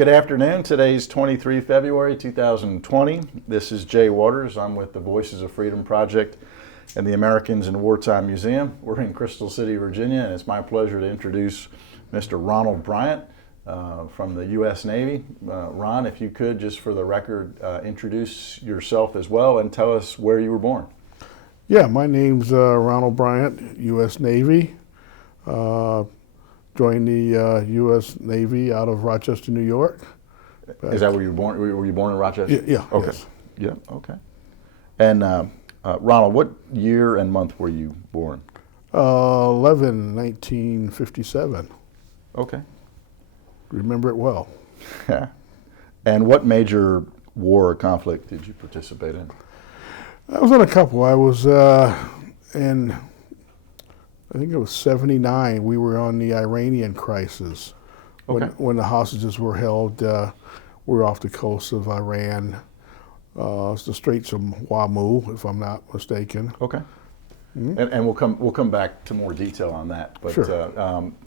Good afternoon. Today's 23 February 2020. This is Jay Waters. I'm with the Voices of Freedom Project and the Americans in Wartime Museum. We're in Crystal City, Virginia, and it's my pleasure to introduce Mr. Ronald Bryant from the U.S. Navy. Ron, if you could, just for the record, introduce yourself as well and tell us where you were born. Yeah, my name's Ronald Bryant, U.S. Navy. Joined the U.S. Navy out of Rochester, New York. Is that where you were born? Were you born in Rochester? Yeah. Okay. Yes. Yeah. Okay. And Ronald, what year and month were you born? 1957. Okay. Remember it well. Yeah. And what major war or conflict did you participate in? I was in a couple. I was in, I think it was 79. We were on the Iranian crisis. Okay. When the hostages were held, we were off the coast of Iran. It's the Straits of Hormuz, if I'm not mistaken. Okay. Mm-hmm. And we'll come back to more detail on that. But sure.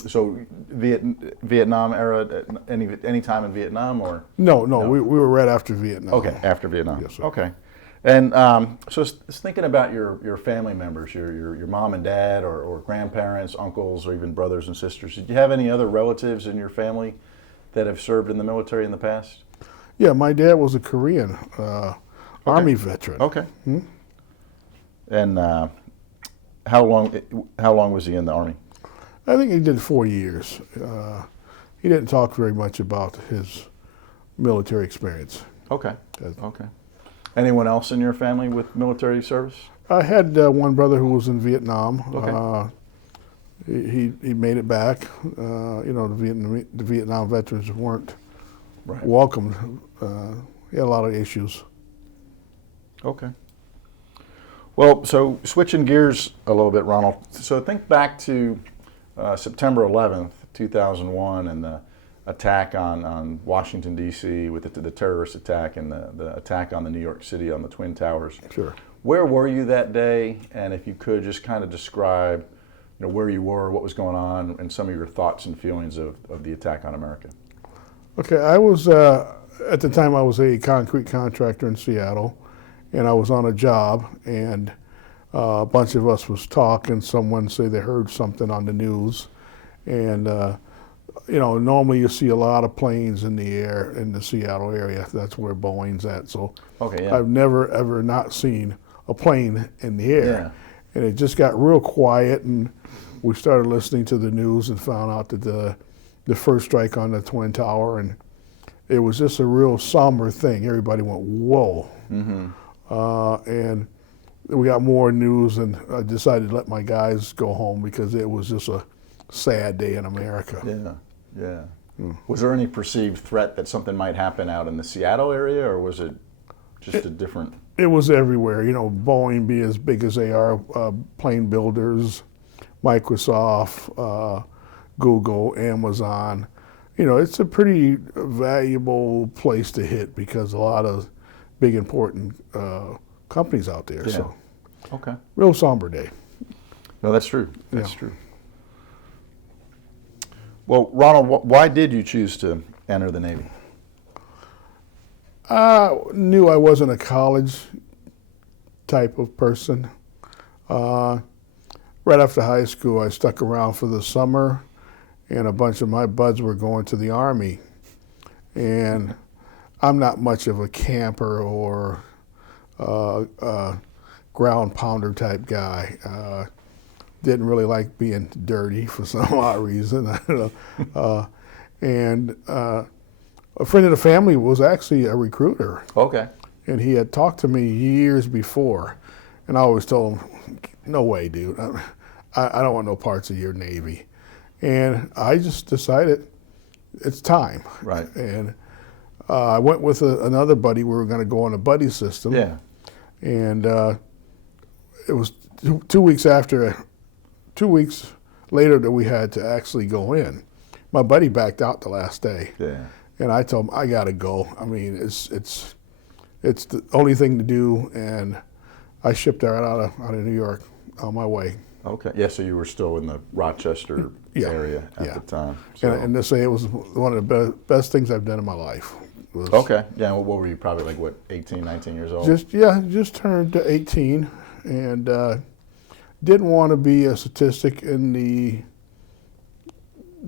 So Vietnam era, any time in Vietnam or? No. We were right after Vietnam. Okay, after Vietnam. Yes, sir. Okay. And so thinking about your family members, your mom and dad, or grandparents, uncles, or even brothers and sisters. Did you have any other relatives in your family that have served in the military in the past? Yeah, my dad was a Korean Army veteran. Okay. Hmm? And how long was he in the Army? I think he did 4 years. He didn't talk very much about his military experience. Okay. Okay. Anyone else in your family with military service? I had one brother who was in Vietnam. Okay. He made it back. The Vietnam veterans weren't right. welcomed. He had a lot of issues. Okay. Well, so switching gears a little bit, Ronald. So think back to September 11th, 2001, and the attack on Washington, D.C. with the terrorist attack and the attack on the New York City on the Twin Towers. Sure. Where were you that day? And if you could just kind of describe where you were, what was going on, and some of your thoughts and feelings of the attack on America. Okay, I was, at the time I was a concrete contractor in Seattle, and I was on a job, and a bunch of us was talking. Someone say they heard something on the news, and normally you see a lot of planes in the air in the Seattle area. That's where Boeing's at. So okay, yeah. I've never ever not seen a plane in the air. Yeah. And it just got real quiet, and we started listening to the news and found out that the first strike on the Twin Tower, and it was just a real somber thing. Everybody went, whoa. Mm-hmm. And we got more news, and I decided to let my guys go home because it was just a sad day in America. Yeah. Was there any perceived threat that something might happen out in the Seattle area, or was it just a different? It was everywhere. Boeing being as big as they are, plane builders, Microsoft, Google, Amazon. It's a pretty valuable place to hit because a lot of big important companies out there. Yeah. So, okay. Real somber day. No, that's true. That's true. Well, Ronald, why did you choose to enter the Navy? I knew I wasn't a college type of person. Right after high school, I stuck around for the summer, and a bunch of my buds were going to the Army. And I'm not much of a camper or ground pounder type guy. Didn't really like being dirty for some odd reason. I don't know. And a friend of the family was actually a recruiter. Okay. And he had talked to me years before. And I always told him, no way, dude. I don't want no parts of your Navy. And I just decided it's time. Right. And I went with another buddy. We were going to go on a buddy system. Yeah. And it was 2 weeks later that we had to actually go in. My buddy backed out the last day. Yeah. And I told him, I got to go. I mean, it's the only thing to do. And I shipped out of New York on my way. Okay. Yeah, so you were still in the Rochester Yeah. area at Yeah. the time. So. And to say it was one of the best things I've done in my life. Was Okay. Yeah, well, what were you, probably like, what, 18, 19 years old? just turned 18 and didn't want to be a statistic in the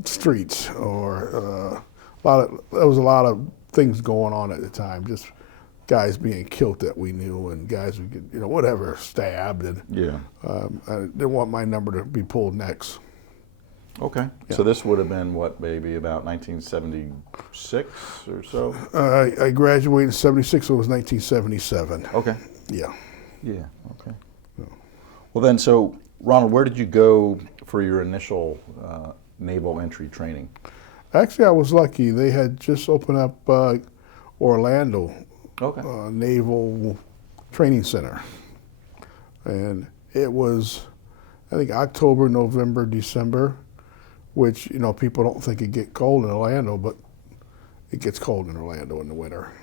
streets or there was a lot of things going on at the time. Just guys being killed that we knew and guys who get, whatever, stabbed. And Yeah. I didn't want my number to be pulled next. Okay. Yeah. So this would have been, what, maybe about 1976 or so? I graduated in 76, so it was 1977. Okay. Yeah. Yeah. Okay. Well, then, so, Ronald, where did you go for your initial naval entry training? Actually, I was lucky. They had just opened up Orlando Okay. Naval Training Center. And it was, I think, October, November, December, which, people don't think it get cold in Orlando, but it gets cold in Orlando in the winter.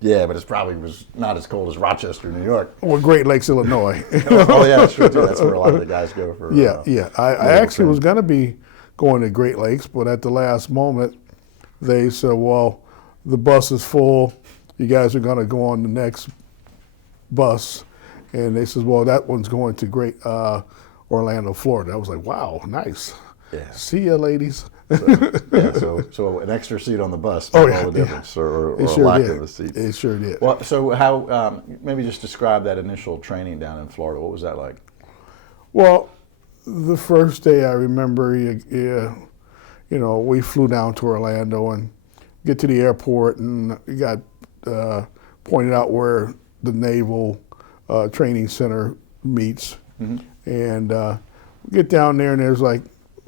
Yeah, but it probably was not as cold as Rochester, New York. Well, Great Lakes, Illinois. Oh, yeah, that's true, too. That's where a lot of the guys go for. Yeah. I actually was going to be going to Great Lakes, but at the last moment, they said, well, the bus is full. You guys are going to go on the next bus. And they said, well, that one's going to Orlando, Florida. I was like, wow, nice. Yeah. See ya, ladies. So an extra seat on the bus Oh, made yeah, all the difference, or It a sure lack did. of a seat. It sure did. Well, so how, maybe just describe that initial training down in Florida. What was that like? Well, the first day I remember, we flew down to Orlando and get to the airport and we got pointed out where the Naval Training Center meets. Mm-hmm. And we get down there and there's like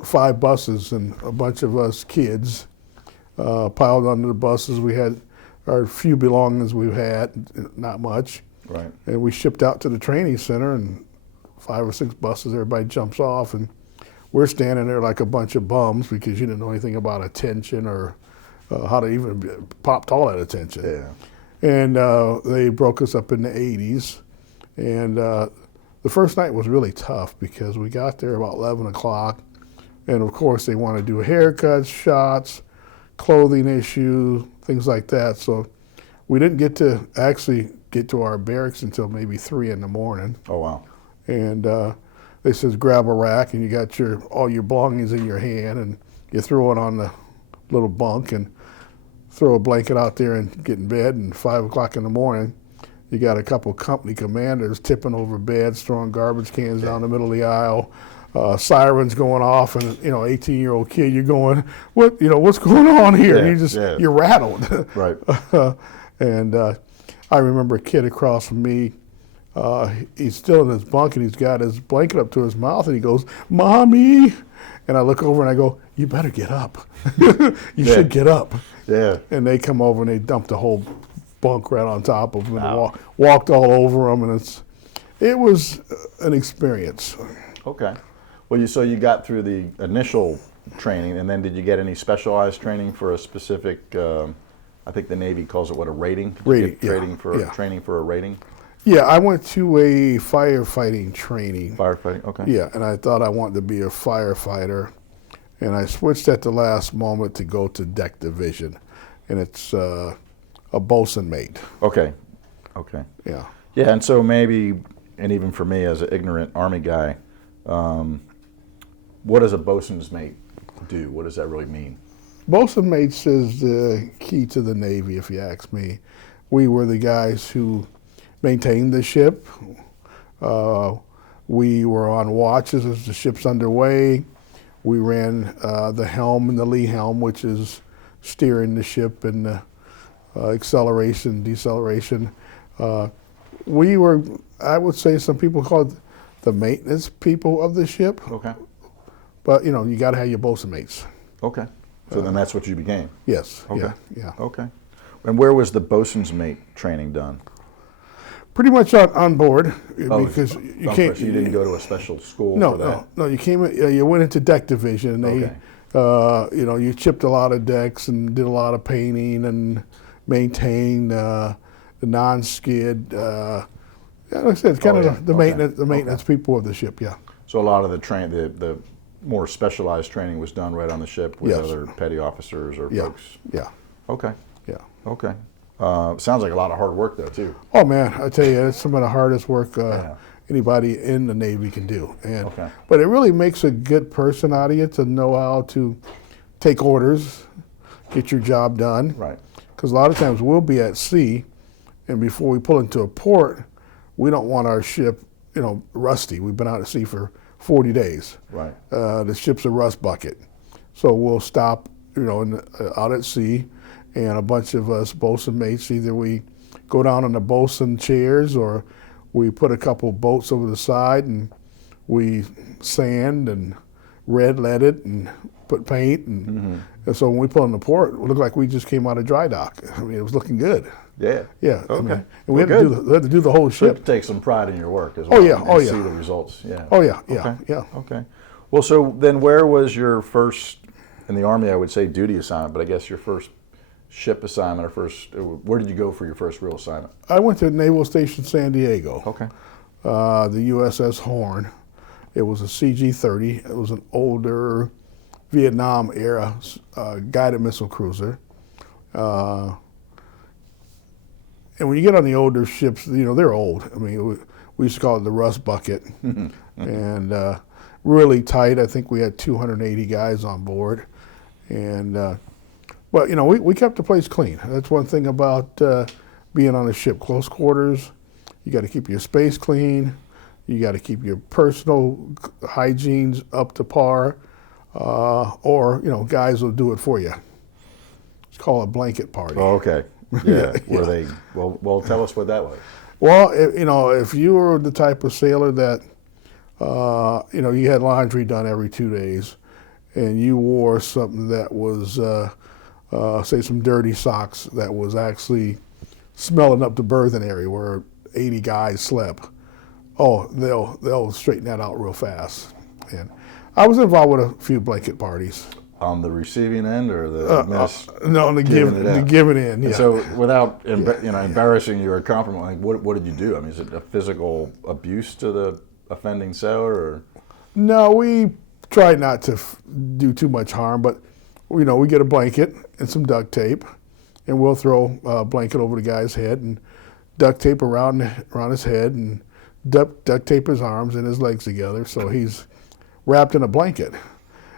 5 buses and a bunch of us kids piled onto the buses. We had our few belongings we've had, not much. Right. And we shipped out to the training center and 5 or 6 buses, everybody jumps off and we're standing there like a bunch of bums because you didn't know anything about attention or how to even pop all that attention. Yeah. And they broke us up in the 80s. And the first night was really tough because we got there about 11 o'clock. And of course they want to do haircuts, shots, clothing issues, things like that. So we didn't get to our barracks until maybe 3 in the morning. Oh, wow. And they says grab a rack and you got all your belongings in your hand and you throw it on the little bunk and throw a blanket out there and get in bed. And 5 o'clock in the morning, you got a couple company commanders tipping over beds, throwing garbage cans down the middle of the aisle, sirens going off, and 18-year-old kid, you're going, what's going on here? Yeah, you're rattled. Right. And I remember a kid across from me. He's still in his bunk and he's got his blanket up to his mouth and he goes, "Mommy!" And I look over and I go, "You better get up. You should get up." Yeah. And they come over and they dump the whole bunk right on top of him and walked all over him, and it was an experience. Okay. Well, so you got through the initial training, and then did you get any specialized training for a specific? I think the Navy calls it a rating. Did you get training for a rating. Yeah, I went to a firefighting training. Firefighting, okay. Yeah, and I thought I wanted to be a firefighter, and I switched at the last moment to go to deck division, and it's a bosun mate. Okay. Yeah. Yeah, and so maybe, and even for me as an ignorant Army guy, what does a bosun's mate do? What does that really mean? Bosun mates is the key to the Navy, if you ask me. We were the guys who maintained the ship. We were on watches as the ship's underway. We ran the helm and the lee helm, which is steering the ship and acceleration, deceleration. We were, I would say some people call it the maintenance people of the ship. Okay. But you got to have your bosun mates. Okay. So then that's what you became? Yes. Okay. Yeah. Okay. And where was the bosun's mate training done? Pretty much on board, because you can't. So you didn't go to a special school for that? No. You came. You went into deck division. You chipped a lot of decks and did a lot of painting and maintained the non-skid. Like I said, it's kind of the maintenance people of the ship. Yeah. So a lot of the more specialized training was done right on the ship with Yes. other petty officers or Yeah. folks. Yeah. Okay. Yeah. Okay. Sounds like a lot of hard work though too. Oh man, I tell you, it's some of the hardest work Yeah. anybody in the Navy can do. And Okay. but it really makes a good person out of you to know how to take orders, get your job done. Right. Because a lot of times we'll be at sea, and before we pull into a port, we don't want our ship, rusty. We've been out at sea for 40 days. Right. The ship's a rust bucket, so we'll stop, out at sea, and a bunch of us bosun mates, either we go down on the bosun chairs or we put a couple boats over the side and we sand and red lead it and put paint and so when we pull in the port, it looked like we just came out of dry dock. I mean, it was looking good. Yeah. Yeah. Okay. And we had to do the whole You have ship. to take some pride in your work as well. Oh, yeah. And Oh, yeah. see the results. Yeah. Oh yeah, yeah, Okay. yeah. Okay. Well, so then where was your first, in the Army, I would say duty assignment, but I guess your first ship assignment or where did you go for your first real assignment? I went to Naval Station San Diego. Okay. The USS Horn. It was a CG-30. It was an older Vietnam era guided missile cruiser. And when you get on the older ships, they're old. I mean, we used to call it the rust bucket. And really tight. I think we had 280 guys on board. And but we kept the place clean. That's one thing about being on a ship. Close quarters. You got to keep your space clean. You got to keep your personal hygienes up to par, or guys will do it for you. It's called a blanket party. Oh, okay. Yeah. Were they? Well, tell us what that was. Well, if you were the type of sailor that you had laundry done every 2 days, and you wore something that was, say, some dirty socks that was actually smelling up the berthing area where 80 guys slept. Oh, they'll straighten that out real fast. And I was involved with a few blanket parties. On the receiving end or the mess? No, the giving in. Yeah. And so, without embarrassing you or compromising, what did you do? I mean, is it a physical abuse to the offending sailor, or? No, we try not to do too much harm, but we get a blanket and some duct tape, and we'll throw a blanket over the guy's head and duct tape around his head and duct tape his arms and his legs together so he's wrapped in a blanket.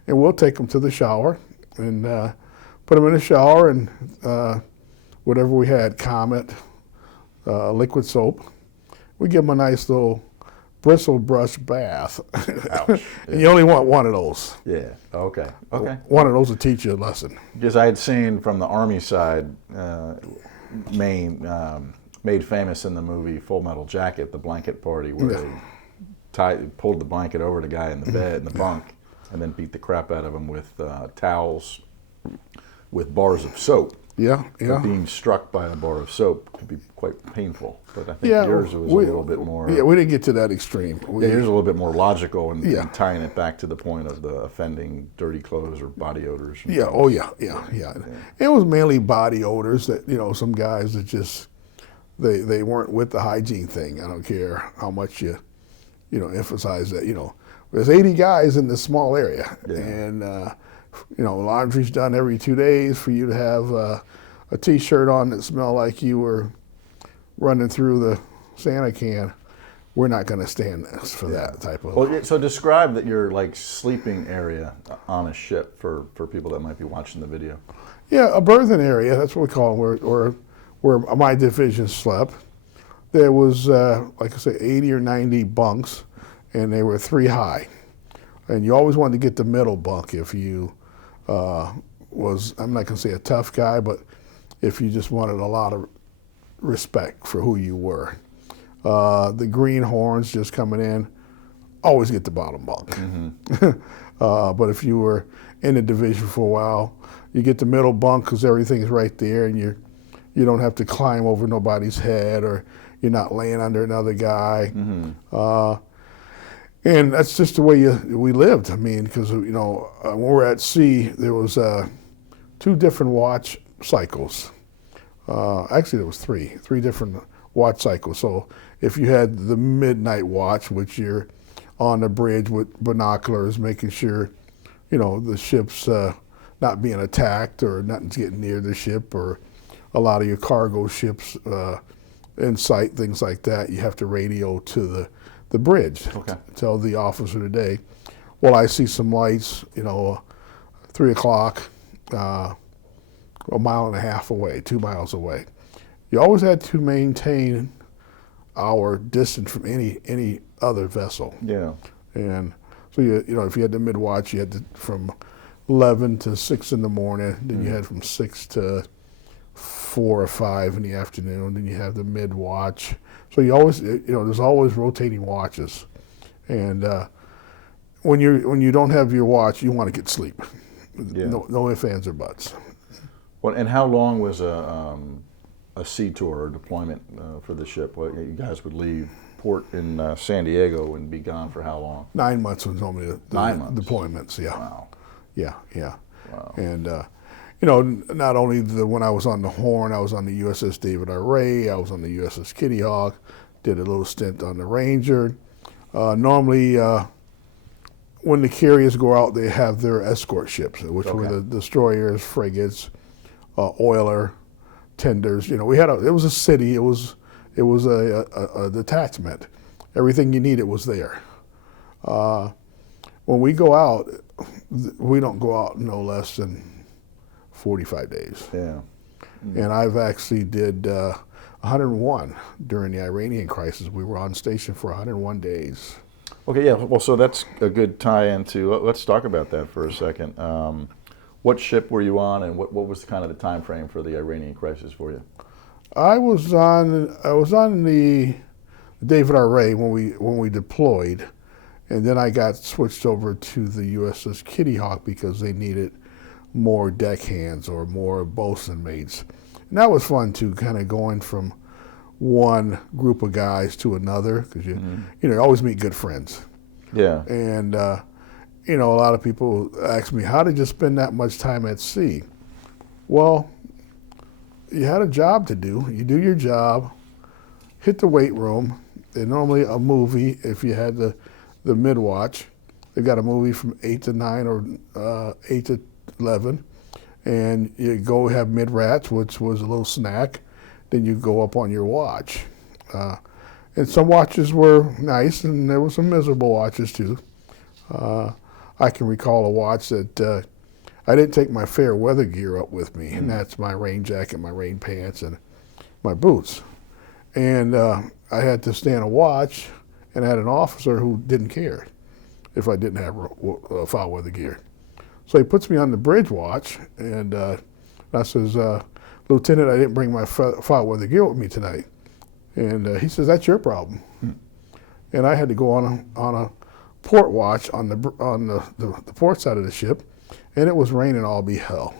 And we'll take him to the shower and put him in the shower and whatever we had, Comet, liquid soap. We give him a nice little bristle brush bath. Ouch. And you only want one of those. Yeah. Okay. Okay. One of those will teach you a lesson. Because I had seen from the Army side, made famous in the movie Full Metal Jacket, the blanket party, where they pulled the blanket over the guy in the bed, in the bunk, and then beat the crap out of him with towels with bars of soap. Yeah, But yeah. being struck by a bar of soap could be quite painful. But I think yours was a little bit more. Yeah, we didn't get to that extreme. Yours was a little bit more logical and Yeah. tying it back to the point of the offending dirty clothes or body odors. and Yeah, things. oh yeah. It was mainly body odors that, some guys that just, they weren't with the hygiene thing. I don't care how much you emphasize that, there's 80 guys in this small area. Yeah. And, laundry's done every 2 days. For you to have a T-shirt on that smelled like you were running through the Santa can, we're not going to stand this for that type of. Well, so describe that your sleeping area on a ship for people that might be watching the video. Yeah, a berthing area. That's what we call it, where my division slept. There was, like I say, 80 or 90 bunks, and they were 3 high. And you always wanted to get the middle bunk if you was, I'm not going to say a tough guy, but if you just wanted a lot of respect for who you were. The greenhorns just coming in, always get the bottom bunk. Mm-hmm. But if you were in the division for a while, you get the middle bunk because everything's right there, and you don't have to climb over nobody's head, or you're not laying under another guy. Mm-hmm. And that's just the way we lived. I mean, because when we're at sea, there was 2 different watch cycles. Actually, there was three different watch cycles. So if you had the midnight watch, which you're on the bridge with binoculars, making sure, the ship's not being attacked or nothing's getting near the ship, or a lot of your cargo ships in sight, things like that. You have to radio to the bridge. Okay. Tell the officer today, well, I see some lights, 3 o'clock, a mile and a half away, 2 miles away. You always had to maintain our distance from any other vessel. Yeah. And so if you had the mid-watch, you had from 11 to 6 in the morning, then you had from 6 to 4 or 5 in the afternoon, then you have the mid-watch. So you always, there's always rotating watches. And when you don't have your watch, you want to get sleep. Yeah. No ifs, ands, or buts. Well, and how long was a sea tour or deployment for the ship? Well, you guys would leave port in San Diego and be gone for how long? 9 months was normally the 9 months. deployments. Yeah. Wow. Yeah. Wow. And not only when I was on the Horn, I was on the USS David R. Ray, I was on the USS Kitty Hawk, did a little stint on the Ranger. Normally, when the carriers go out, they have their escort ships, which were the destroyers, frigates, oiler, tenders. It was a city. It was a detachment. Everything you needed was there. When we go out, we don't go out no less than 45 days. Yeah. And I've actually did 101 during the Iranian crisis. We were on station for 101 days. Okay, yeah. Well, so that's a good tie-in to. Let's talk about that for a second. What ship were you on, and what was kind of the time frame for the Iranian crisis for you? I was on the David R. Ray when we deployed, and then I got switched over to the USS Kitty Hawk because they needed more deckhands or more bosun mates. And that was fun too, kind of going from one group of guys to another, because you always meet good friends. Yeah. And a lot of people ask me, how did you spend that much time at sea? Well, you had a job to do. You do your job, hit the weight room, and normally a movie, if you had the mid-watch, they got a movie from 8 to 9 or 8 to 11, and you go have mid-rats, which was a little snack, then you go up on your watch. And some watches were nice, and there were some miserable watches too. I can recall a watch that I didn't take my fair weather gear up with me, and that's my rain jacket, my rain pants, and my boots. And I had to stay on a watch, and I had an officer who didn't care if I didn't have foul weather gear. So he puts me on the bridge watch, and I says, Lieutenant, I didn't bring my foul weather gear with me tonight. And he says, that's your problem. And I had to go on a port watch on the port side of the ship, and it was raining all be hell.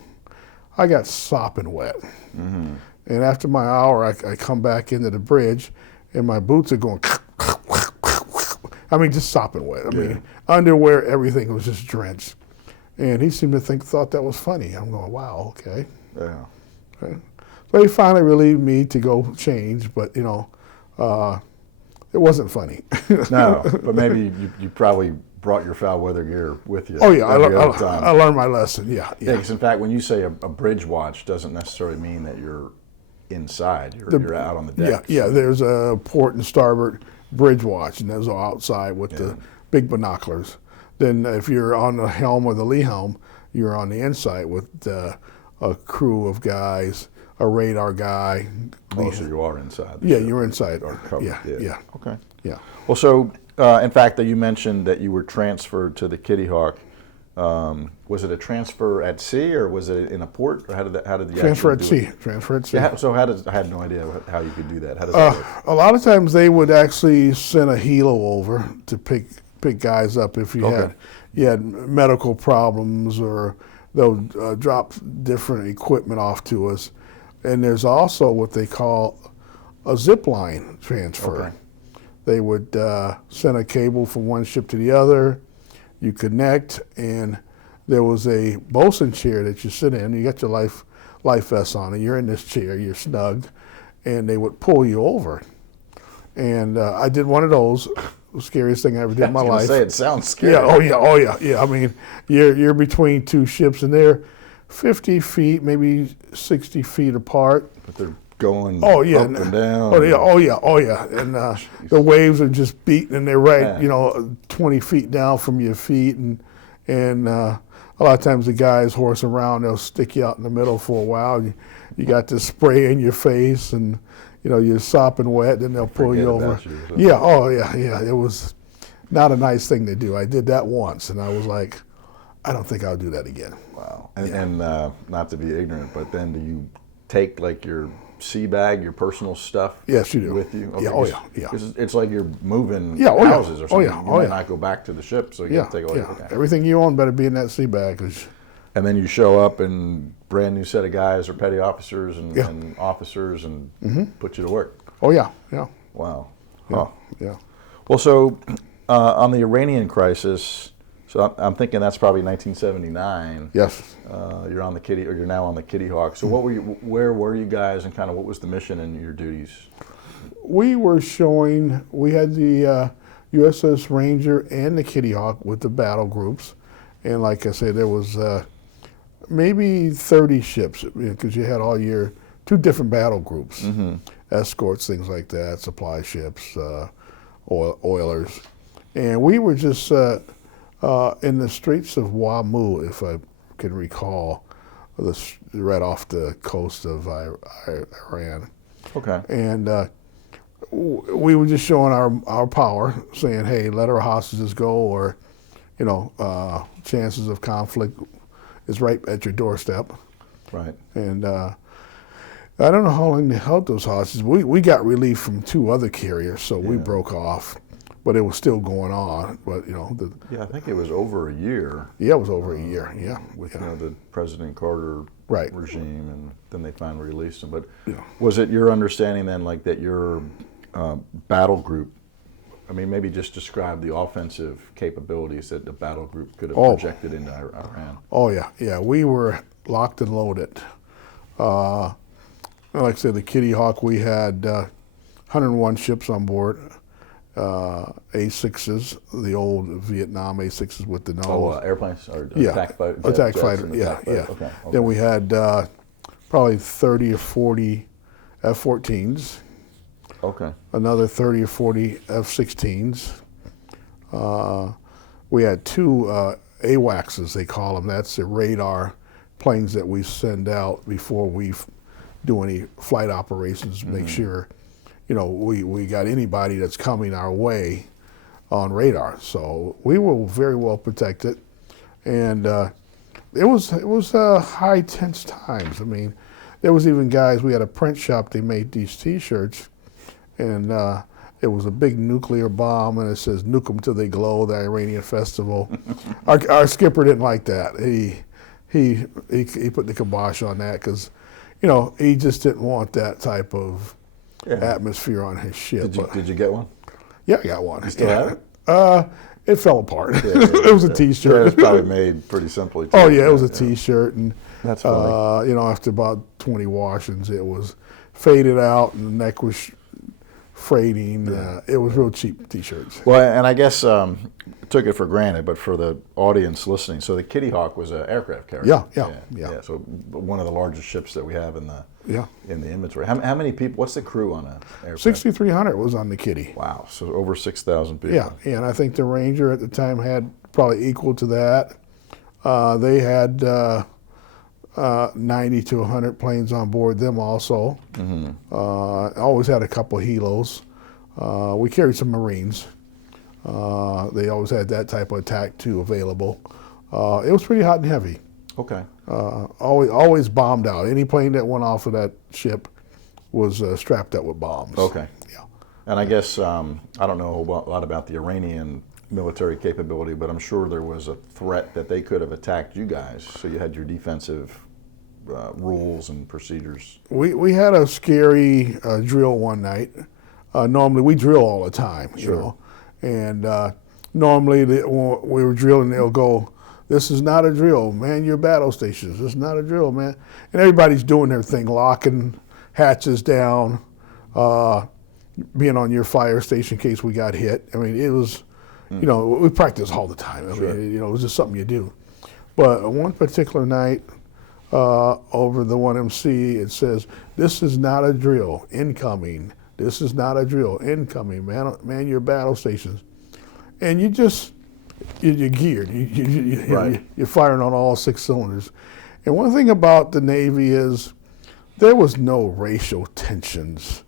I got sopping wet. Mm-hmm. And after my hour, I come back into the bridge, and my boots are going, just sopping wet. Underwear, everything was just drenched. And he seemed to thought that was funny. I'm going, wow, okay. Yeah. Okay. So he finally relieved me to go change, but it wasn't funny. No, but maybe you probably brought your foul weather gear with you. Oh yeah, every time. I learned my lesson. Yeah. Yeah, because in fact, when you say a bridge watch, doesn't necessarily mean that you're inside. You're out on the deck. Yeah. There's a port and starboard bridge watch, and those are outside with the big binoculars. Then if you're on the helm or the lee helm, you're on the inside with a crew of guys, a radar guy. Oh, so you are inside. Yeah, you're inside. Yeah. Okay. Yeah. Well, so in fact, that you mentioned that you were transferred to the Kitty Hawk. Was it a transfer at sea, or was it in a port, or how did you transfer at do sea? it? Transfer at sea. Yeah, so I had no idea how you could do that. How does that work? A lot of times they would actually send a helo over to pick guys up if you had medical problems, or they'll drop different equipment off to us. And there's also what they call a zip line transfer. Okay. They would send a cable from one ship to the other. You connect, and there was a bosun chair that you sit in. You got your life vest on, and you're in this chair. You're snug, and they would pull you over. And I did one of those scariest thing I ever did in my I was life. gonna say, it sounds scary. Yeah, oh yeah. I mean, you're between two ships, and they're 50 feet, maybe 60 feet apart. But they're going Oh yeah, up and down. oh yeah, and the waves are just beating, and they're right, Yeah. 20 feet down from your feet, and a lot of times the guys horse around, they'll stick you out in the middle for a while. You got this spray in your face, and you're sopping wet, then they'll pull you over. About you, so. Yeah, oh yeah. It was not a nice thing to do. I did that once, and I was like, I don't think I'll do that again. Wow. And not to be ignorant, but then do you take like your sea bag, your personal stuff? Yes, you do. With you? Okay, Yeah, oh yeah. 'cause it's like you're moving Yeah, oh yeah. houses or Oh, something. yeah, You oh, might yeah. not go back to the ship, so you Yeah, have to take all yeah. okay. Everything you own better be in that sea bag. 'Cause And then you show up and brand new set of guys or petty officers and, Yeah. and officers and put you to work. Oh yeah. Wow. Yeah. Huh. Yeah. Well, so on the Iranian crisis, so I'm thinking that's probably 1979. Yes. You're on the you're now on the Kitty Hawk. So where were you guys, and kind of what was the mission and your duties? We had the USS Ranger and the Kitty Hawk with the battle groups. And like I said, there was maybe 30 ships, because you had all your two different battle groups, escorts, things like that, supply ships, oilers. And we were just in the Straits of Wamu, if I can recall, right off the coast of Iran. Okay. And we were just showing our power, saying, hey, let our hostages go, or, chances of conflict is right at your doorstep. Right. And I don't know how long they held those hostages. We got relief from two other carriers, so we broke off, but it was still going on. But I think it was over a year. Yeah, it was over a year. Yeah, With the President Carter Right. regime, and then they finally released him. But Yeah. was it your understanding then, like that your battle group? I mean, maybe just describe the offensive capabilities that the battle group could have projected into Iran. Oh yeah. We were locked and loaded. Like I said, the Kitty Hawk, we had 101 ships on board, A6s, the old Vietnam A6s with the nose. Oh, airplanes or Yeah, attack fighter. attack fighter. Yeah. Okay. Then we had probably 30 or 40 F-14s. Okay. Another 30 or 40 F-16s. We had two AWACS, they call them. That's the radar planes that we send out before we do any flight operations to make sure, we got anybody that's coming our way on radar. So we were very well protected, and it was high tense times. I mean, there was even guys. We had a print shop. They made these T-shirts. And it was a big nuclear bomb, and it says "Nuke them till they glow." The Iranian festival. Our skipper didn't like that. He put the kibosh on that because, he just didn't want that type of atmosphere on his ship. Did you get one? Yeah, I got one. You still have it? It fell apart. Yeah, It was a T-shirt. Yeah, it was probably made pretty simply. Too. Oh yeah, it was a T-shirt, and That's funny. after about 20 washings, it was faded out, and the neck was fraying. It was real cheap T-shirts. Well, and I guess took it for granted, but for the audience listening, so the Kitty Hawk was an aircraft carrier. Yeah. So one of the largest ships that we have in the Yeah. inventory. How many people? What's the crew on an aircraft? 6,300 was on the Kitty. Wow. So over 6,000 people. Yeah, and I think the Ranger at the time had probably equal to that. They had 90 to 100 planes on board them also. Always had a couple of helos. We carried some Marines. They always had that type of attack too available. It was pretty hot and heavy. Okay. Always bombed out. Any plane that went off of that ship was strapped up with bombs. Okay. Yeah. And I guess I don't know a lot about the Iranian military capability, but I'm sure there was a threat that they could have attacked you guys. So you had your defensive rules and procedures. We had a scary drill one night. Normally we drill all the time, and normally when we were drilling, they'll go, "This is not a drill, man. Your battle stations. This is not a drill, man." And everybody's doing their thing, locking hatches down, being on your fire station in case we got hit. I mean, it was, we practice all the time. I mean, it was just something you do. But one particular night, over the 1MC, it says, "This is not a drill, incoming. This is not a drill, incoming. Man your battle stations." And you're geared. You're firing on all 6 cylinders. And one thing about the Navy is there was no racial tensions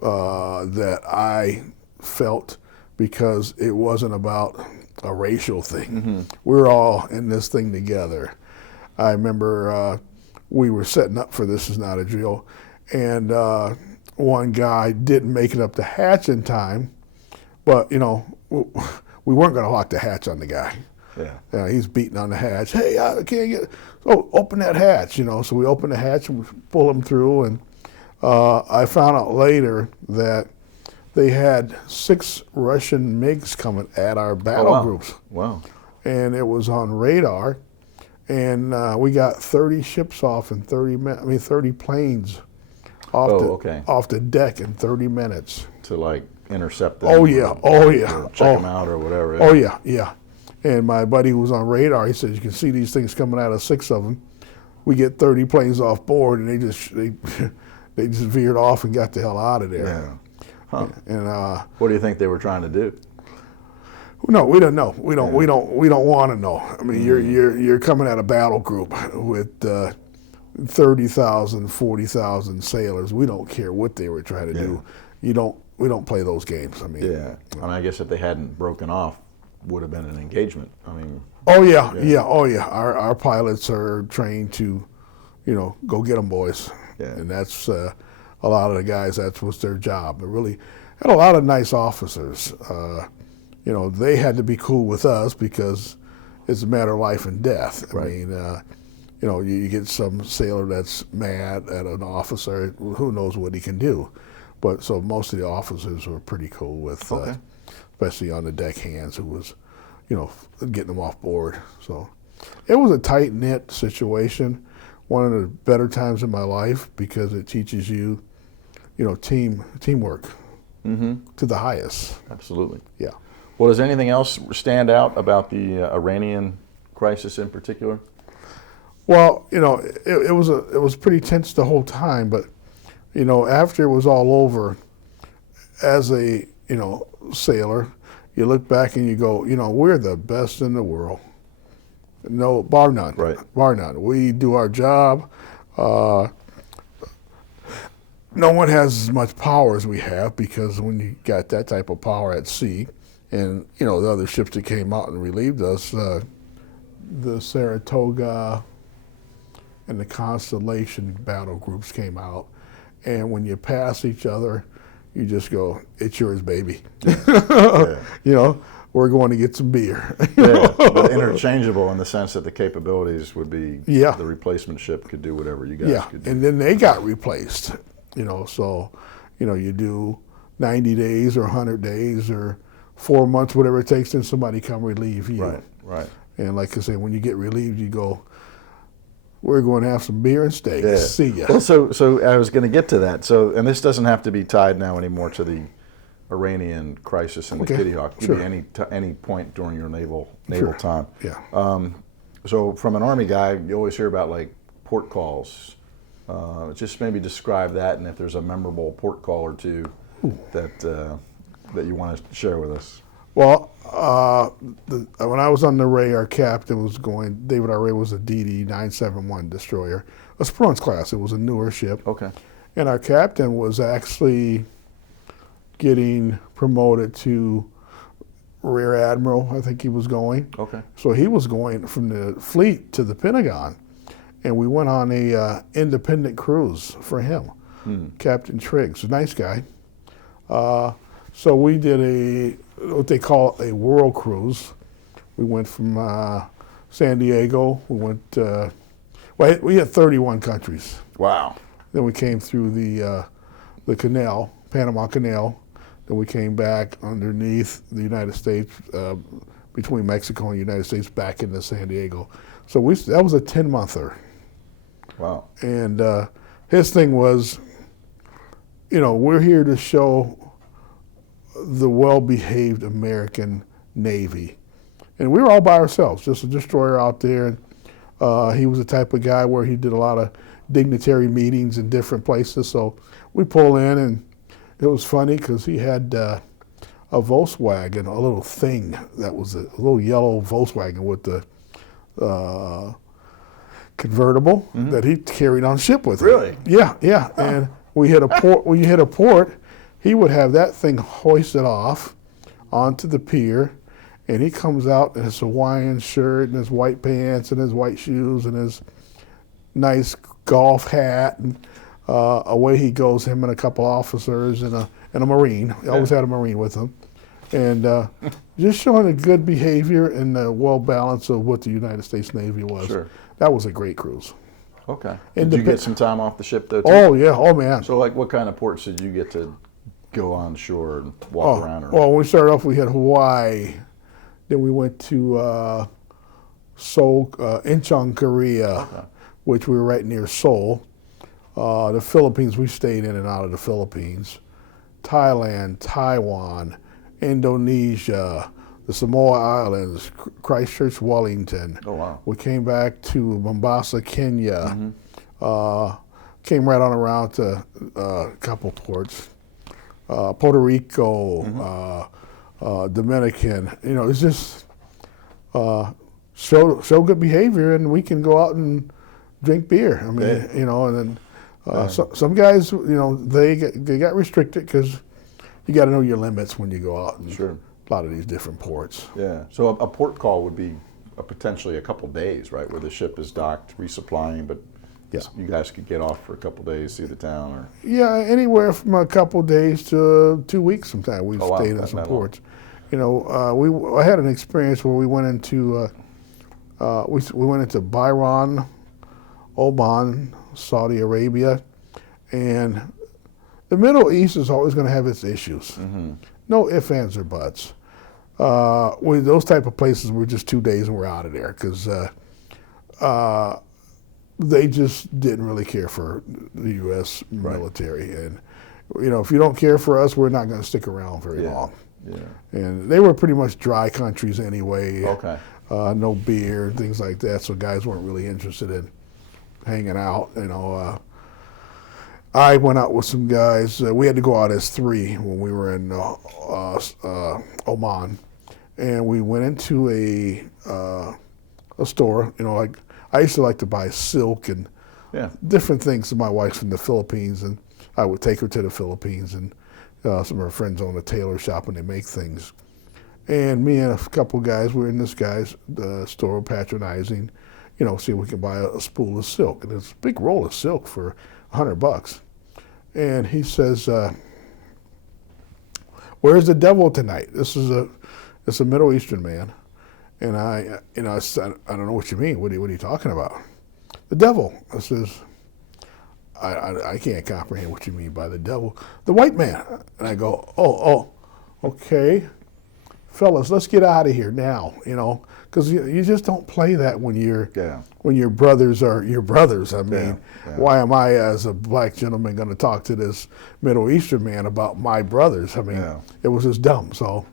that I felt, because it wasn't about a racial thing. We're all in this thing together. I remember we were setting up for This Is Not a Drill, and one guy didn't make it up the hatch in time, but we weren't going to lock the hatch on the guy. Yeah. He's beating on the hatch. "Hey, I can't get. Oh, open that hatch." So we open the hatch and we pull him through, and I found out later that they had 6 Russian MiGs coming at our battle groups. Wow. And it was on radar, and we got 30 ships off in 30 planes off the deck in 30 minutes. To like intercept them. Oh yeah. Or check them out or whatever. Oh yeah. And my buddy who was on radar, he said, "You can see these things coming out of 6 of them. We get 30 planes off board, and they just veered off and got the hell out of there." Yeah. Huh. And what do you think they were trying to do? No, we don't know. We don't want to know. I mean, you're coming at a battle group with 30,000, 40,000 sailors. We don't care what they were trying to do. We don't play those games. I mean, I guess if they hadn't broken off, would have been an engagement. I mean. Oh yeah. Our pilots are trained to, go get them, boys. Yeah. And that's a lot of the guys. That was their job. They really had a lot of nice officers. They had to be cool with us because it's a matter of life and death. Right. I mean, you get some sailor that's mad at an officer, who knows what he can do. But so most of the officers were pretty cool with, especially on the deckhands who was, getting them off board. So it was a tight-knit situation, one of the better times in my life, because it teaches you, teamwork to the highest. Absolutely. Yeah. Well, does anything else stand out about the Iranian crisis in particular? Well, it was pretty tense the whole time, but after it was all over, as a sailor, you look back and you go, we're the best in the world. No, bar none. Right. Bar none. We do our job. No one has as much power as we have, because when you got that type of power at sea, and the other ships that came out and relieved us, the Saratoga and the Constellation battle groups came out, and when you pass each other, you just go, "It's yours, baby." We're going to get some beer. But interchangeable in the sense that the capabilities would be, the replacement ship could do whatever you guys could do. And then they got replaced. So you do 90 days or 100 days or 4 months, whatever it takes, then somebody come relieve you. Right. And like I say, when you get relieved, you go, "We're going to have some beer and steak. Yeah. See ya." Well, so I was going to get to that. So, and this doesn't have to be tied now anymore to the Iranian crisis and the Kitty Hawk. It could be any point during your naval time. Yeah. So from an Army guy, you always hear about like port calls. Just maybe describe that, and if there's a memorable port call or two that you want to share with us. Well, when I was on the Ray, our captain was David R. Ray was a DD 971 destroyer, a Esperance class. It was a newer ship. Okay. And our captain was actually getting promoted to Rear Admiral, I think he was going. Okay. So he was going from the fleet to the Pentagon. And we went on a independent cruise for him. Captain Triggs, a nice guy. So we did what they call a world cruise. We went from San Diego. We went. We had 31 countries. Wow. Then we came through the canal, Panama Canal. Then we came back underneath the United States, between Mexico and the United States, back into San Diego. So that was a 10-monther. Wow. And his thing was, we're here to show the well-behaved American Navy. And we were all by ourselves, just a destroyer out there. And he was the type of guy where he did a lot of dignitary meetings in different places. So we pull in, and it was funny because he had a Volkswagen, a little thing that was a little yellow Volkswagen with the convertible that he carried on ship with him. Really? Yeah, yeah. Oh. And we hit a port. When you hit a port, he would have that thing hoisted off onto the pier, and he comes out in his Hawaiian shirt and his white pants and his white shoes and his nice golf hat, and away he goes, him and a couple officers and a Marine. He always had a Marine with him. And just showing a good behavior and the well balance of what the United States Navy was. Sure. That was a great cruise. Okay. Did you get some time off the ship though too? Oh yeah, oh man. So like what kind of ports did you get to go on shore and walk around? Well, when we started off, we had Hawaii. Then we went to Seoul, Incheon, Korea, which we were right near Seoul. The Philippines, we stayed in and out of the Philippines. Thailand, Taiwan, Indonesia, the Samoa Islands, Christchurch, Wellington. Oh, wow. We came back to Mombasa, Kenya. Came right on around to a couple ports. Puerto Rico, Dominican. You know, it's just show good behavior, and we can go out and drink beer. I mean, you know, and then some guys, you know, they got restricted because you got to know your limits when you go out and a lot of these different ports. Yeah. So a port call would be potentially a couple days, right, where the ship is docked, resupplying, but you guys could get off for a couple days, see the town, or anywhere from a couple days to 2 weeks. Sometimes we've stayed in some ports. You know, I had an experience where we went into we went into Bryant, Oman, Saudi Arabia, and the Middle East is always going to have its issues. No ifs, ands, or buts. With those type of places, we're just 2 days and we're out of there because they just didn't really care for the U.S. military. And, you know, if you don't care for us, we're not going to stick around very long. Yeah. And they were pretty much dry countries anyway. Okay. No beer, things like that. So guys weren't really interested in hanging out. You know, I went out with some guys. We had to go out as three when we were in Oman, and we went into a store. You know, like I used to like to buy silk and different things. My wife's from the Philippines, and I would take her to the Philippines, and some of her friends own a tailor shop and they make things. And me and a couple of guys were in this guy's store patronizing, you know, see if we could buy a spool of silk. And it's a big roll of silk for $100. And he says, "Where's the devil tonight?" It's a Middle Eastern man. And I said, "I don't know what you mean. What are you talking about?" "The devil." I says, I can't comprehend what you mean by the devil. "The white man." And I go, oh, okay. Fellas, let's get out of here now, you know, because you just don't play that when your brothers are your brothers. I mean, why am I, as a black gentleman, going to talk to this Middle Eastern man about my brothers? I mean, it was just dumb. So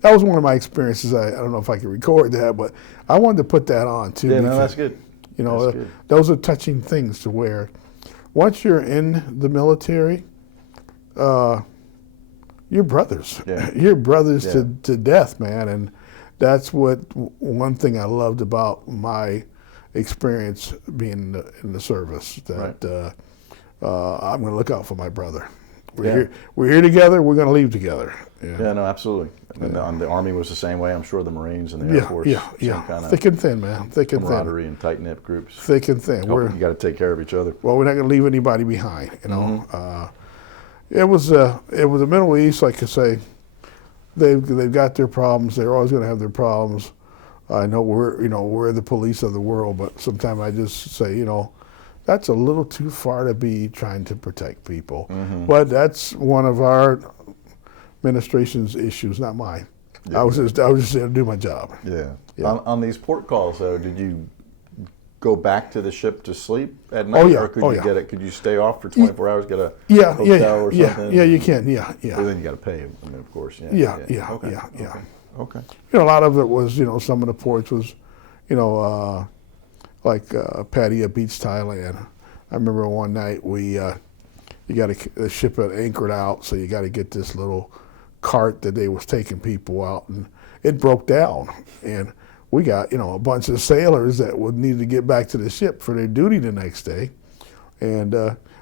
that was one of my experiences. I don't know if I can record that, but I wanted to put that on too. Yeah, no, that's good. You know, those are touching things to where once you're in the military, you're brothers. You're brothers to death, man. And that's one thing I loved about my experience being in the service, that I'm going to look out for my brother. We're here together. We're going to leave together. Yeah, no, absolutely. And the Army was the same way. I'm sure the Marines and the Air Force. Yeah. Thick and thin, man. Thick and thin. Camaraderie and tight-knit groups. Thick and thin. You got to take care of each other. Well, we're not going to leave anybody behind, you know. It was the Middle East, like I say. They've got their problems. They're always going to have their problems. I know we're the police of the world, but sometimes I just say, you know, that's a little too far to be trying to protect people. But that's one of our administration's issues, not mine. I was just there to do my job. On these port calls, though, did you go back to the ship to sleep at night? Oh, yeah. Or could Oh, you yeah. get it? Could you stay off for 24 hours, get a Yeah, hotel or yeah, something? yeah, you can, yeah, yeah. Well, then you got to pay, I mean, of course. Yeah. Okay. Yeah. Okay. A lot of it was, some of the ports was, like Pattaya Beach, Thailand. I remember one night you got the ship had anchored out, so you got to get this little cart that they was taking people out, and it broke down, and we got a bunch of sailors that would need to get back to the ship for their duty the next day, and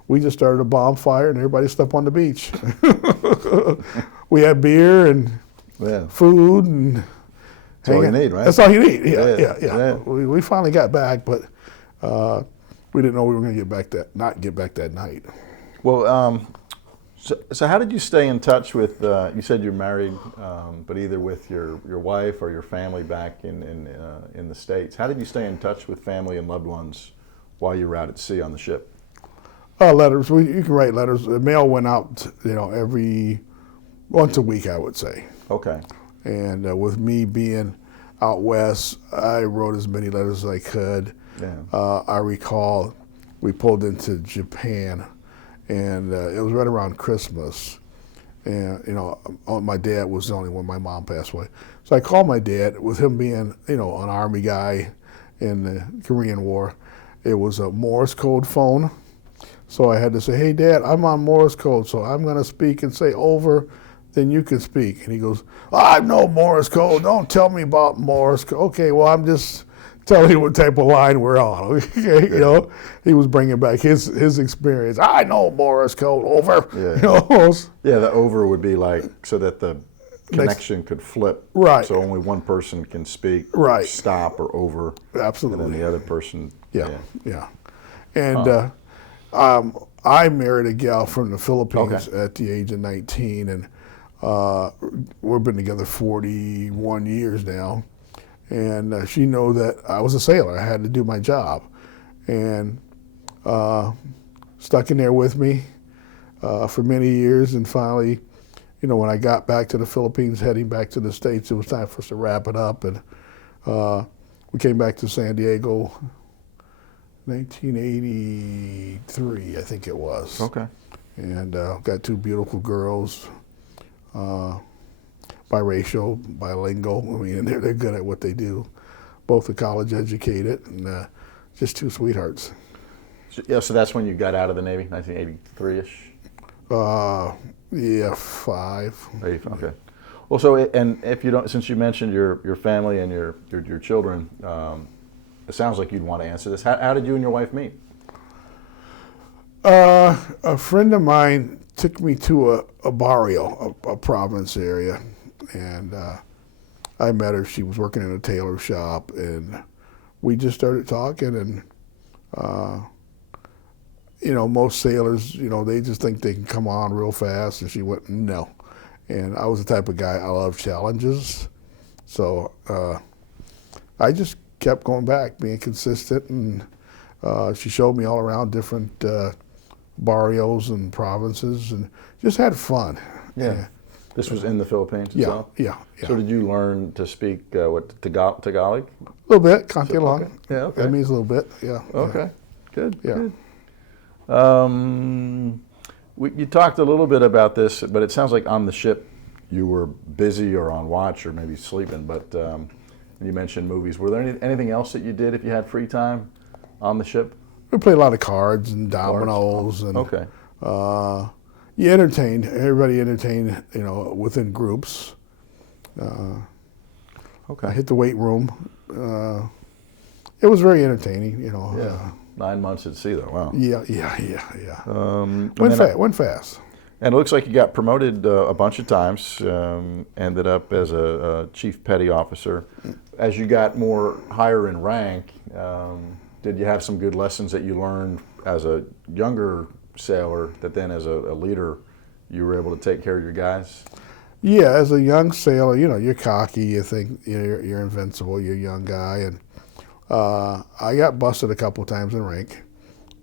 we just started a bonfire and everybody slept on the beach. We had beer and food and that's all you need, right? That's all you need. Yeah. Yeah. We finally got back, but we didn't know we were going to not get back that night. Well, so how did you stay in touch with? You said you're married, but either with your wife or your family back in the States. How did you stay in touch with family and loved ones while you were out at sea on the ship? Letters. You can write letters. The mail went out, every once a week, I would say. Okay. And with me being out west, I wrote as many letters as I could. Yeah. I recall we pulled into Japan, and it was right around Christmas. And my dad was the only one. My mom passed away, so I called my dad. With him being an Army guy in the Korean War, it was a Morse code phone. So I had to say, "Hey, Dad, I'm on Morse code, so I'm going to speak and say over, then you can speak." And he goes, "I know Morse code. Don't tell me about Morse code." Okay, well, I'm just telling you what type of line we're on. Okay, he was bringing back his experience. "I know Morse code. Over." Yeah. Yeah, the over would be like so that the connection could flip. Right. So only one person can speak. Right. Stop or over. Absolutely. And then the other person. Yeah. And I married a gal from the Philippines at the age of 19, and we've been together 41 years now. And she knew that I was a sailor. I had to do my job, and stuck in there with me for many years. And finally, when I got back to the Philippines, heading back to the States, it was time for us to wrap it up. And we came back to San Diego, 1983, I think it was. Okay. And got two beautiful girls, biracial, bilingual. I mean, they're good at what they do. Both are college educated, and just two sweethearts. So that's when you got out of the Navy, 1983-ish? Yeah, 5. Okay. Well, so and if you don't, since you mentioned your family and your children, it sounds like you'd want to answer this. How did you and your wife meet? A friend of mine took me to a barrio, a province area, and I met her. She was working in a tailor shop, and we just started talking. And most sailors, they just think they can come on real fast. And she went, no. And I was the type of guy, I love challenges. So I just kept going back, being consistent, and she showed me all around different barrios and provinces, and just had fun. Yeah. This was in the Philippines itself? Yeah. So did you learn to speak Tagalog? A little bit, Conti Long. Okay. Yeah, okay. That means a little bit, yeah. Okay, good. Yeah. Good. You talked a little bit about this, but it sounds like on the ship you were busy or on watch or maybe sleeping, but you mentioned movies. Were there anything else that you did if you had free time on the ship? We played a lot of cards and dominoes. And okay. You entertained, everybody entertained, within groups. Okay. I hit the weight room. It was very entertaining, Yeah. 9 months at sea, though. Wow. Yeah. Went fast. And it looks like you got promoted a bunch of times. Ended up as a chief petty officer. As you got more higher in rank, did you have some good lessons that you learned as a younger sailor that then as a leader you were able to take care of your guys? Yeah, as a young sailor, you're cocky, you think you're invincible, you're a young guy, and I got busted a couple times in rank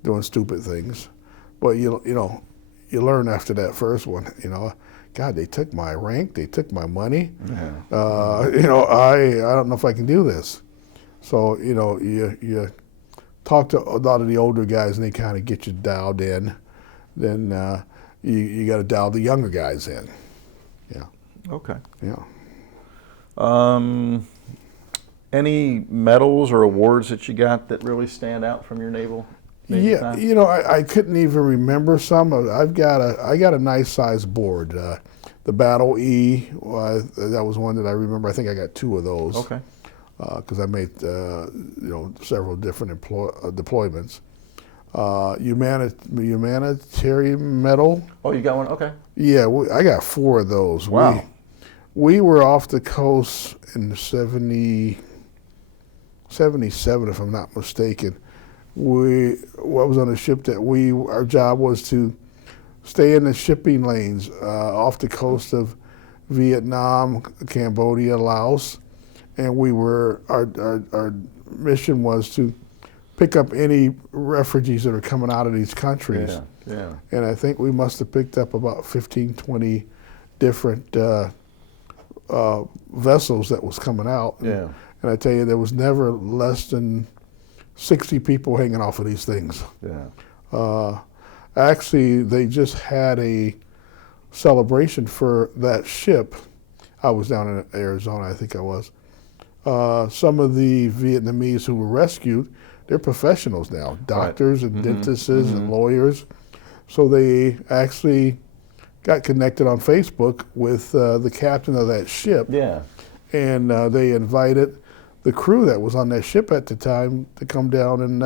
doing stupid things, but you learn after that first one. God, they took my rank, they took my money. Yeah. I don't know if I can do this. So you talk to a lot of the older guys, and they kind of get you dialed in. Then you got to dial the younger guys in. Yeah. Okay. Yeah. Any medals or awards that you got that really stand out from your Navy Yeah, time? you know, I couldn't even remember some. I got a nice size board. The Battle E, that was one that I remember. I think I got 2 of those. Okay. Because I made several different deployments. Humanitarian medal. Oh, you got one? Okay. Yeah, I got 4 of those. Wow. We were off the coast in 77, if I'm not mistaken. I was on a ship that our job was to stay in the shipping lanes off the coast of Vietnam, Cambodia, Laos, and our mission was to pick up any refugees that are coming out of these countries. Yeah. And I think we must have picked up about 15, 20 different vessels that was coming out. Yeah. And I tell you, there was never less than 60 people hanging off of these things. Yeah. Actually, they just had a celebration for that ship. I was down in Arizona, I think I was. Some of the Vietnamese who were rescued, they're professionals now, doctors and dentists and lawyers. So they actually got connected on Facebook with the captain of that ship. Yeah. And they invited the crew that was on that ship at the time to come down and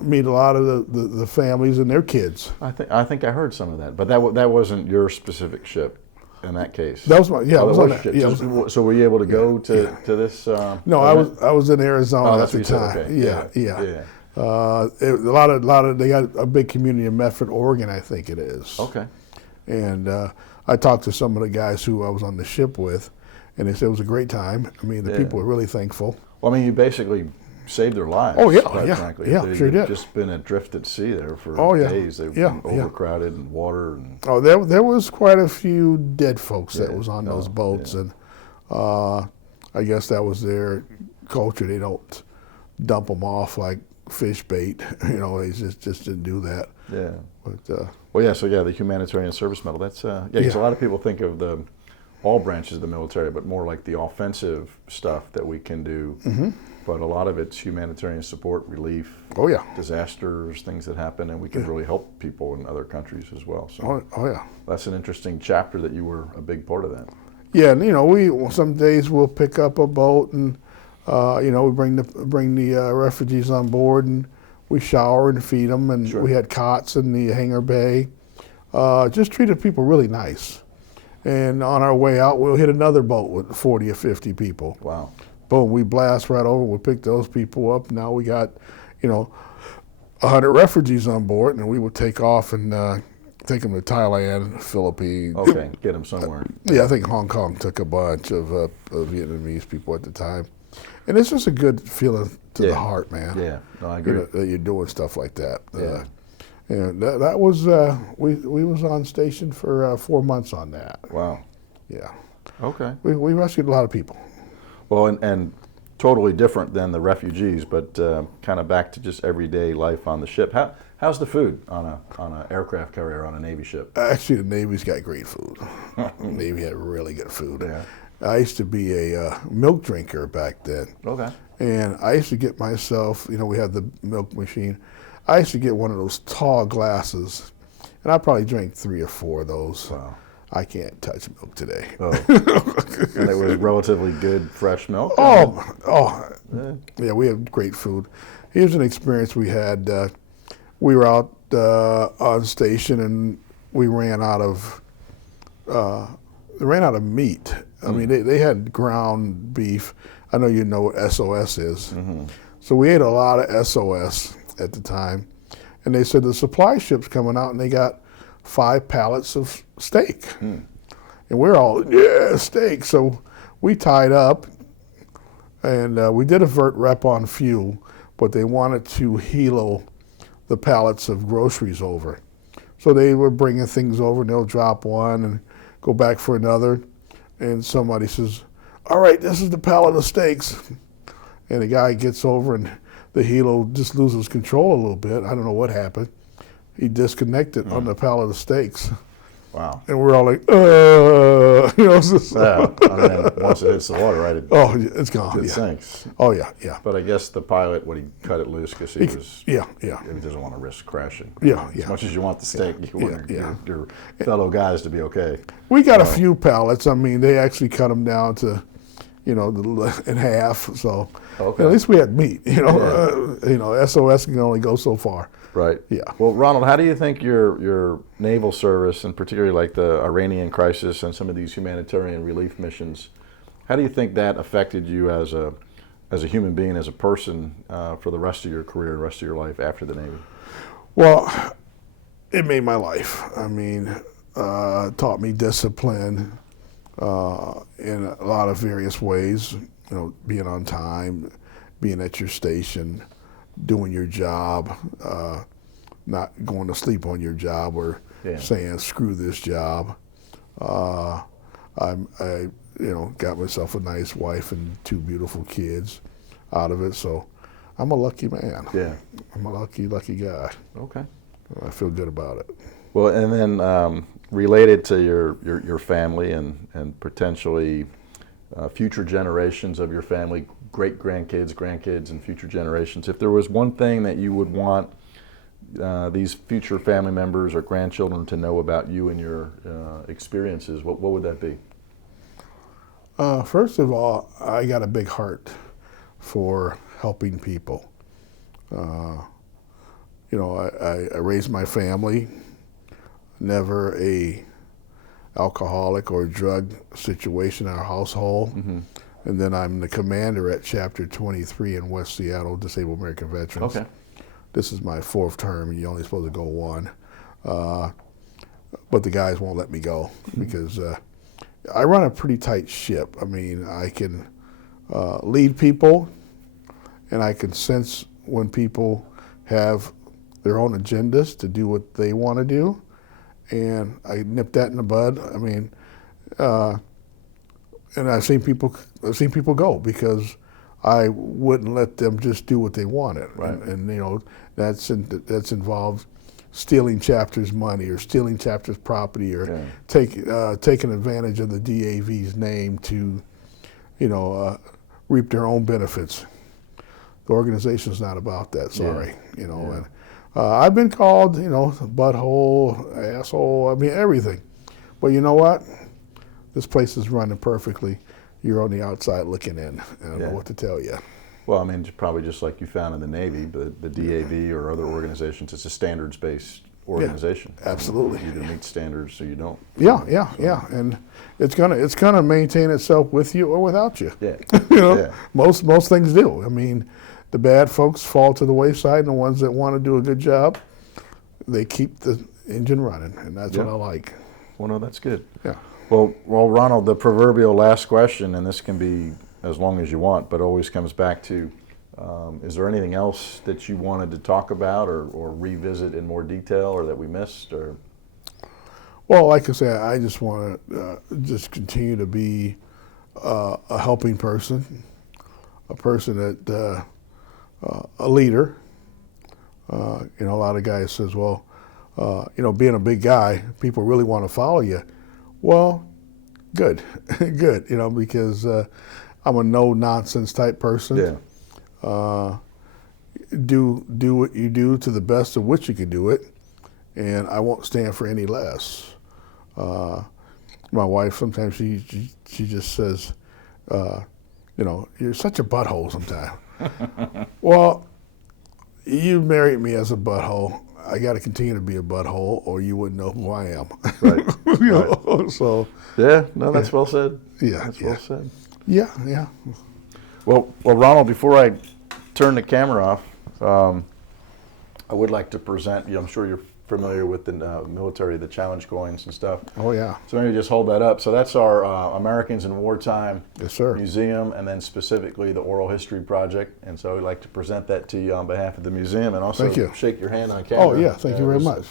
meet a lot of the families and their kids. I think I heard some of that, but that wasn't your specific ship in that case. That was my I was on that. Ship. Yeah, So were you able to go to this? no, event? I was in Arizona that's at the what you said, time. okay. Yeah. A lot of they got a big community in Medford, Oregon, I think it is. Okay. And I talked to some of the guys who I was on the ship with, and they said it was a great time. I mean, the people were really thankful. Well, I mean, you basically saved their lives. Oh, yeah, quite yeah, frankly. yeah, They've sure did. just been adrift at sea there for days. They've Yeah, been overcrowded and water. And Oh, there was quite a few dead folks that was on those boats, and I guess that was their culture. They don't dump them off like fish bait. You know, they just didn't do that. Yeah. But the Humanitarian Service Medal. That's because a lot of people think of all branches of the military, but more like the offensive stuff that we can do. But a lot of it's humanitarian support, relief, disasters, things that happen, and we can really help people in other countries as well. So that's an interesting chapter that you were a big part of that. Yeah, and you know, some days we'll pick up a boat and we bring the refugees on board, and we shower and feed them, and we had cots in the hangar bay. Just treated people really nice. And on our way out, we'll hit another boat with 40 or 50 people. Wow. Boom, we blast right over, we pick those people up. Now we got, 100 refugees on board, and we would take off and take them to Thailand, Philippines. Okay, get them somewhere. Yeah, I think Hong Kong took a bunch of Vietnamese people at the time. And it's just a good feeling to the heart, man. Yeah, no, I agree. That you're doing stuff like that. Yeah. And that was, we was on station for 4 months on that. Wow. Yeah. Okay. We rescued a lot of people. Well, and totally different than the refugees, but kind of back to just everyday life on the ship. How's the food on a aircraft carrier on a Navy ship? Actually, the Navy's got great food. The Navy had really good food. Yeah. I used to be a milk drinker back then. Okay. And I used to get myself, we had the milk machine. I used to get one of those tall glasses, and I probably drank 3 or 4 of those. Wow. I can't touch milk today. Oh. And it was relatively good, fresh milk? Yeah, we have great food. Here's an experience we had. We were out on station, and we ran out of meat. I mean, they had ground beef. I know you know what SOS is. Mm-hmm. So we ate a lot of SOS at the time. And they said the supply ship's coming out, and they got 5 pallets of steak. And we're all, steak. So we tied up, and we did a vert rep on fuel, but they wanted to helo the pallets of groceries over. So they were bringing things over, and they'll drop one and go back for another. And somebody says, all right, this is the pallet of steaks. And the guy gets over and the helo just loses control a little bit. I don't know what happened. He disconnected on the pallet of steaks. Wow. And we're all like, Yeah, and then once it hits the water, right, it's gone. it sinks. Oh, yeah. But I guess the pilot, when he cut it loose, because he doesn't want to risk crashing. Yeah. As much as you want the steak, you want Yeah. your fellow guys to be okay. We got a few pallets. I mean, they actually cut them down to, in half. So Okay. at least we had meat. SOS can only go so far. Right. Yeah. Well, Ronald, how do you think your naval service, and particularly like the Iranian crisis and some of these humanitarian relief missions, how do you think that affected you as a human being, as a person, for the rest of your career, the rest of your life after the Navy? Well, it made my life. I mean, taught me discipline in a lot of various ways. Being on time, being at your station, doing your job, not going to sleep on your job or saying screw this job. I got myself a nice wife and 2 beautiful kids out of it, so I'm a lucky man. Yeah. I'm a lucky guy. Okay. I feel good about it. Well, and then related to your family and potentially future generations of your family, great grandkids, and future generations, if there was one thing that you would want these future family members or grandchildren to know about you and your experiences, what would that be? First of all, I got a big heart for helping people. I raised my family, never a alcoholic or drug situation in our household. Mm-hmm. And then I'm the commander at Chapter 23 in West Seattle, Disabled American Veterans. Okay. This is my 4th term, and you're only supposed to go 1. But the guys won't let me go because I run a pretty tight ship. I mean, I can lead people, and I can sense when people have their own agendas to do what they want to do, and I nip that in the bud. I mean, and I've seen people go because I wouldn't let them just do what they wanted. Right. And that's involved stealing Chapter's money or stealing Chapter's property or taking advantage of the DAV's name to, reap their own benefits. The organization's not about that. Sorry, And I've been called, butthole, asshole. I mean everything. But you know what? This place is running perfectly. You're on the outside looking in. I don't know what to tell you. Well, I mean, probably just like you found in the Navy, but the DAV or other organizations, it's a standards-based organization. Yeah, absolutely. You either meet standards or you don't. Yeah. And it's gonna maintain itself with you or without you. Yeah. Most things do. I mean, the bad folks fall to the wayside, and the ones that want to do a good job, they keep the engine running, and that's what I like. Well, no, that's good. Yeah. Well, Ronald, the proverbial last question, and this can be as long as you want, but always comes back to, is there anything else that you wanted to talk about or revisit in more detail or that we missed? Or? Well, like I said, I just want to just continue to be a helping person, a person that, a leader. A lot of guys says, well, being a big guy, people really want to follow you. Well, good, because I'm a no-nonsense type person. Yeah. Do what you do to the best of which you can do it, and I won't stand for any less. My wife, sometimes she just says, you're such a butthole sometimes. Well, you married me as a butthole. I got to continue to be a butthole, or you wouldn't know who I am. Right. So. Yeah. No, that's well said. Yeah. That's well said. Yeah. Well, Ronald, before I turn the camera off, I would like to present you. I'm sure you're familiar with the military, the challenge coins and stuff. Oh yeah. So maybe just hold that up. So that's our Americans in Wartime Museum, and then specifically the Oral History Project. And so we'd like to present that to you on behalf of the museum, and also Thank you. shake your hand on camera. Oh yeah, thank you very much.